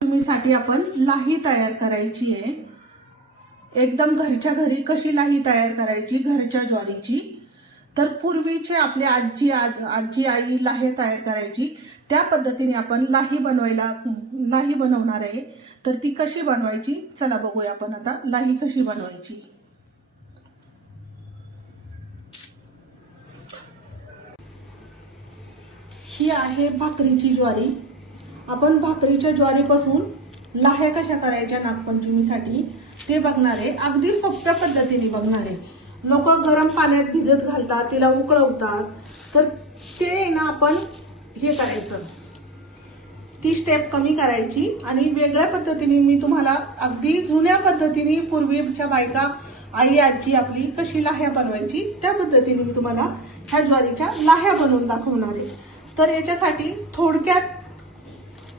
तुम्हीसाठी आपण लाही तयार करायची आहे। एकदम घरच्या घरी कशी लाही तयार करायची घरच्या ज्वारीची, तर पूर्वीचे आपले आजी आई लाही तयार करायची त्या पद्धतीने आपण लाही बनवणार आहे। तर ती कशी बनवायची चला बघूया आपण आता लाही कशी बनवायची। ही आहे भाकरीची ज्वारी। आपण भाकरीच्या ज्वारीपासून लाह्या कशा करायच्या नागपंचमीसाठी ते बघणार आहे। अगदी सोप्या पद्धतीने बघणार आहे। लोक गरम पाण्यात भिजत घालतात, तिला उकळवतात, तर ते ना आपण हे करायचं, ती स्टेप कमी करायची आणि वेगळ्या पद्धतीने मी तुम्हाला अगदी जुन्या पद्धतीने पूर्वीच्या बायका आई आजी आपली कशी लाह्या बनवायची त्या पद्धतीने मी तुम्हाला ह्या ज्वारीच्या लाह्या बनवून दाखवणार आहे। तर याच्यासाठी थोडक्यात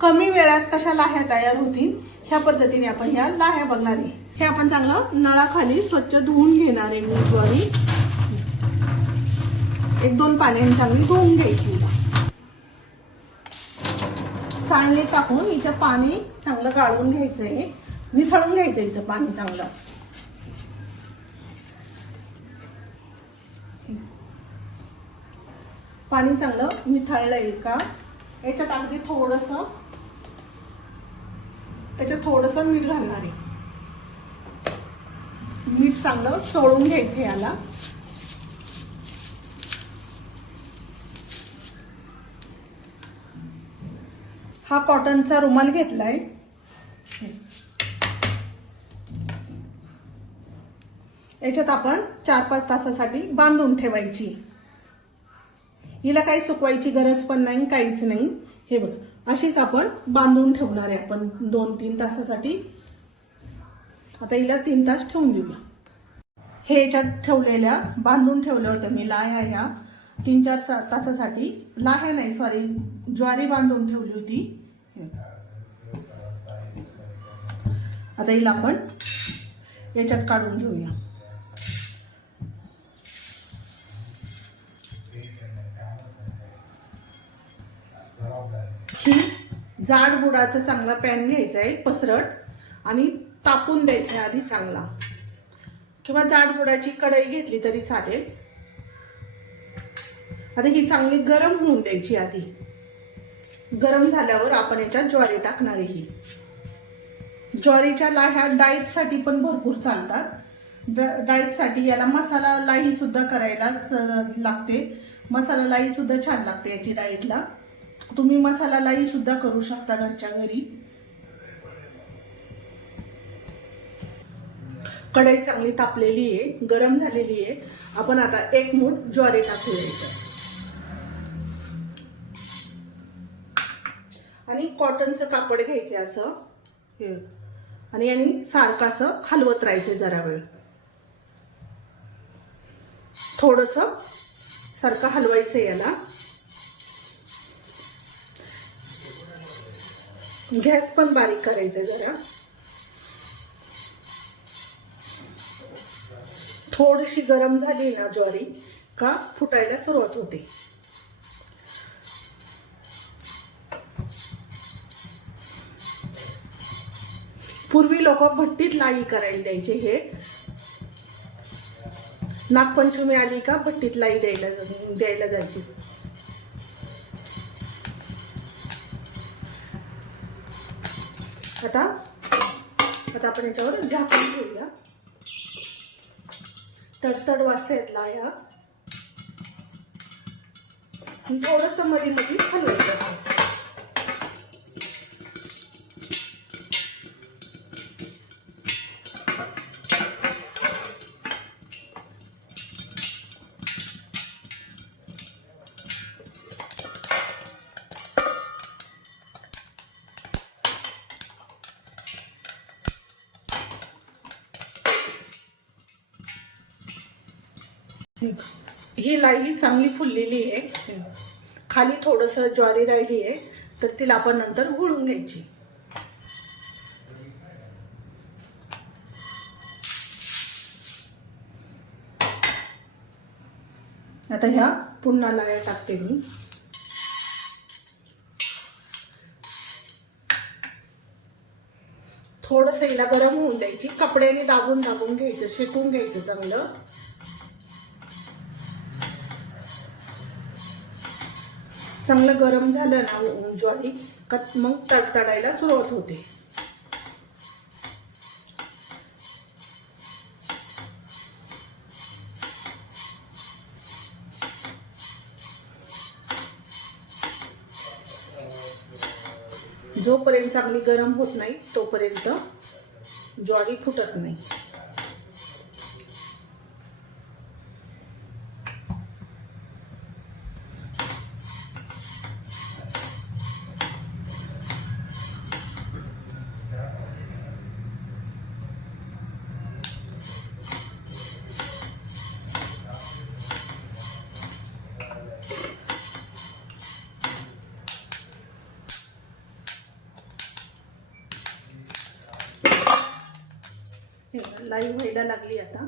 कमी वेळात कशा लाह्या तयार होतील ह्या पद्धतीने आपण ह्या लाह्या बघणार आहे। हे आपण चांगलं नळाखाली स्वच्छ धुवून घेणार आहे। मी ज्वारी 1-2 पाण्याने चांगली धुवून घ्यायची। चांगले टाकून हिचं पाणी चांगलं गाळून घ्यायचंय, निथळून घ्यायचं हिचं पाणी चांगलं। पाणी चांगलं निथळलंय का याच्यात अगदी थोडंसं मीठ घालणार आहे। मीठ चांगलं चोळून घ्यायचं याला। हा कॉटनचा रुमाल घेतलाय। याच्यात आपण 4-5 तासासाठी बांधून ठेवायची। हिला काही सुकवायची गरज पण नाही, काहीच नाही। हे बघ अशीच आपण बांधून ठेवणार आहे आपण 2-3 तासासाठी। आता हिला 3 तास ठेवून देऊया। हे याच्यात ठेवलेल्या बांधून ठेवलं होतं मी लाह्या ह्या 3-4 तासासाठी, लाह्या नाही सॉरी ज्वारी बांधून ठेवली होती। आता हिला आपण याच्यात काढून घेऊया। ही जाड बुडाचा चांगला पॅन घ्यायचा आहे पसरट, आणि तापून द्यायचा आधी चांगला, किंवा जाड बुडाची कढई घेतली तरी चालेल। आता ही चांगली गरम होऊन द्यायची आधी। गरम झाल्यावर आपण याच्यात ज्वारी टाकणार आहे। ज्वारीच्या लाह्या डाएट साठी पण भरपूर चालतात। डाएट साठी याला मसाला लाही सुद्धा करायलाच लागते। मसाला लाही सुद्धा छान लागते याची डाएटला। तुम्ही मसाला लाही सुद्धा करू शकता घरच्या घरी। कढई चांगली तापलेली आहे, गरम झालेली आहे। आपण आता 1 मूठ ज्वारी टाकूया आणि कॉटनचं कापड घ्यायचे असं, आणि याने सारखं असं हलवत राहायचं जरा वेळ। थोडंसं सारखं हलवायचं याला। गॅस पण बारीक करायचा जरा। थोडीशी गरम झाली ना ज्वारी का फुटायला सुरुवात होते। पूर्वी लोक भट्टीत लाही करायला द्यायचे। हे नागपंचमी आली का भट्टीत लाही द्यायला जायची। आता आपण याच्यावर झाकून ठेवूया। तडतड वाजतायत लाह्या। थोडंसं मध्ये हलवायचं। ही लाही चांगली फुललेली आहे। खाली थोडंसं ज्वारी राहिली आहे, तर तिला आपण नंतर घोळून घ्यायची। आता ह्या पुन्हा लाह्या टाकते मी। थोडंसं हिला गरम होऊन द्यायची, कपड्याने दाबून दाबून घ्यायचं, शेकून घ्यायचं चांगलं. चांगलं गरम झालं ना ज्वारी का मग तडतडायला सुरुवात होते. जोपर्यंत चांगली गरम होत नाही तोपर्यंत ज्वारी फुटत नाही. लाईव्ह व्हायला लागली आता.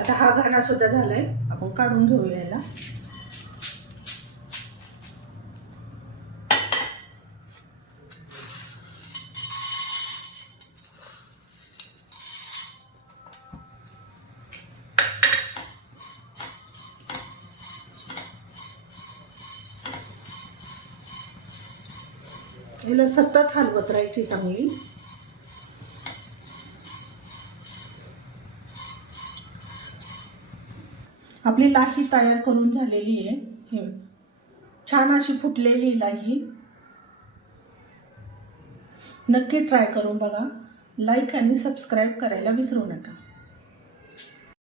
आता हा घाणा सुद्धा झालाय, आपण काढून घेऊया याला. याला सतत हलवत राहायची चांगली. आपली लाही तयार करून झालेली आहे. हे छान अशी फुटलेली लाही. नक्की ट्राय करून बघा. लाईक आणि सबस्क्राईब करायला विसरू नका.